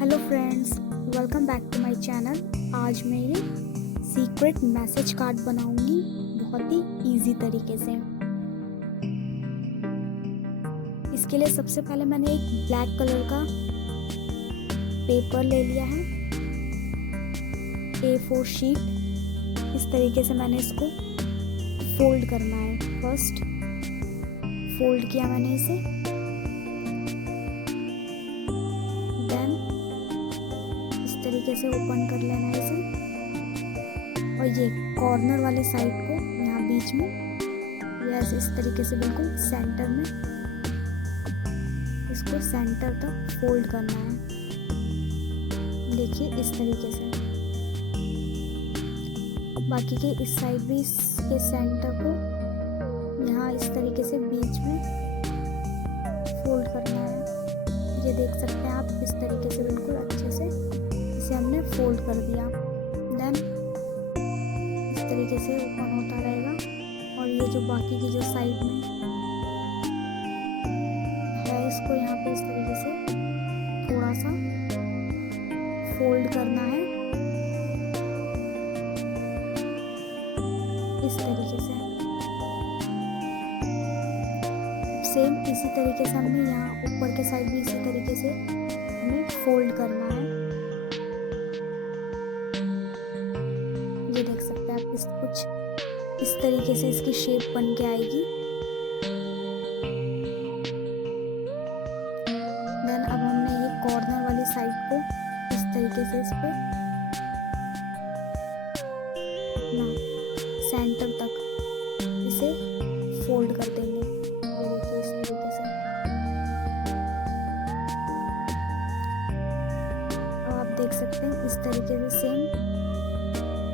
Hello friends, welcome back to my channel. आज मैं ये सीक्रेट मैसेज कार्ड बनाऊंगी बहुत ही इजी तरीके से। इसके लिए सबसे पहले मैंने एक ब्लैक कलर का पेपर ले लिया है, A4 शीट। इस तरीके से मैंने इसको फोल्ड करना है। फर्स्ट फोल्ड किया मैंने इसे, देन इस तरीके से ओपन कर लेना है इसे, और ये कॉर्नर वाली साइड को यहाँ बीच में यस इस तरीके से बिल्कुल सेंटर में इसको सेंटर तक फोल्ड करना है। देखिए इस तरीके से। बाकी के इस साइड भी इसके सेंटर को यहाँ इस तरीके से बीच में फोल्ड करना है। ये देख सकते हैं आप, इस तरीके से बिल्कुल अच्छे से इसे हमने फोल्ड कर दिया। देन इस तरीके से ओपन होता रहेगा, और ये जो बाकी की जो साइड में है इसको यहाँ पे इस तरीके से थोड़ा सा फोल्ड करना है इस तरीके से। सेम इसी तरीके से हमने यहाँ ऊपर के साइड भी इसी तरीके से हमें फोल्ड करना है। ये देख सकते हैं आप, इस कुछ इस तरीके से इसकी शेप बन के आएगी। देन अब हमने ये कॉर्नर वाली साइड को इस तरीके से इस पे अपना सेंटर तक इसे फोल्ड कर देंगे। ये देखिए इस तरीके से। अब आप देख सकते हैं इस तरीके से सेम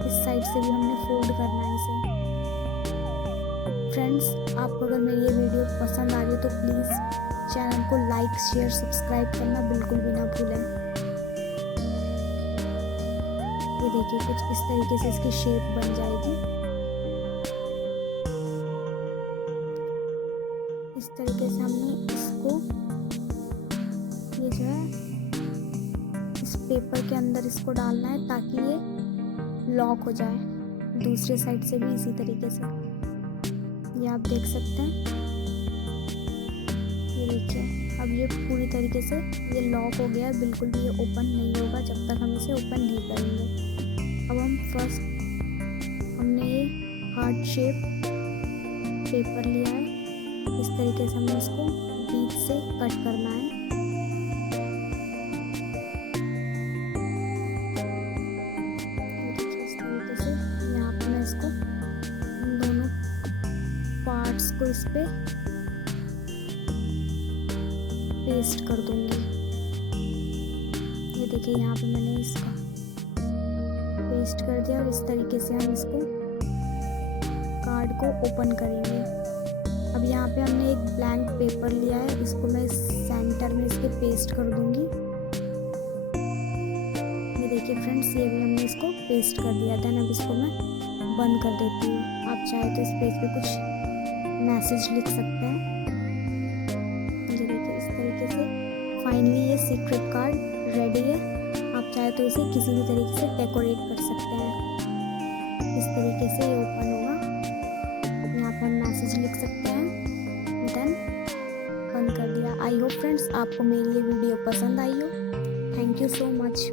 इस साइड से भी हमने फोल्ड करना है इसे। फ्रेंड्स, आपको अगर मेरी ये वीडियो पसंद आ रही है तो प्लीज़ चैनल को लाइक शेयर सब्सक्राइब करना बिल्कुल भी ना भूलें। ये देखिए कुछ इस तरीके से इसकी शेप बन जाएगी। इस तरीके से हमने इसको ये जो है इस पेपर के अंदर इसको डालना है ताकि ये लॉक हो जाए। दूसरे साइड से भी इसी तरीके से, ये आप देख सकते हैं। ये देखिए अब ये पूरी तरीके से ये लॉक हो गया है, बिल्कुल भी ये ओपन नहीं होगा जब तक हम इसे ओपन नहीं करेंगे। अब हम फर्स्ट हमने ये हार्ट शेप पेपर लिया है, इस तरीके से हमने इसको बीच से कट करना है। देखिए इस तरीके से यहाँ पे मैं इसको इन दोनों पार्ट्स को इस पे पेस्ट कर दूंगी। ये देखिए यहाँ पे मैंने इसका पेस्ट कर दिया, और इस तरीके से हम इसको कार्ड को ओपन करेंगे। अब यहाँ पे हमने एक ब्लैंक पेपर लिया है, इसको मैं सेंटर में इसके पेस्ट कर दूंगी। ये देखिए फ्रेंड्स, ये भी हमने इसको पेस्ट कर दिया। देन अब इसको मैं बंद कर देती हूँ। आप चाहे तो इस पेज पे कुछ मैसेज लिख सकते हैं। ये देखिए इस तरीके से फाइनली ये सीक्रेट कार्ड रेडी है। आप चाहे तो इसे किसी भी तरीके से डेकोरेट कर सकते हैं। इस तरीके से ये ओपन होगा। यहाँ पर मैसेज लिख सकते हैं। देन बंद कर दिया। आई होप फ्रेंड्स आपको मेरी ये वीडियो पसंद आई हो। Thank you so much.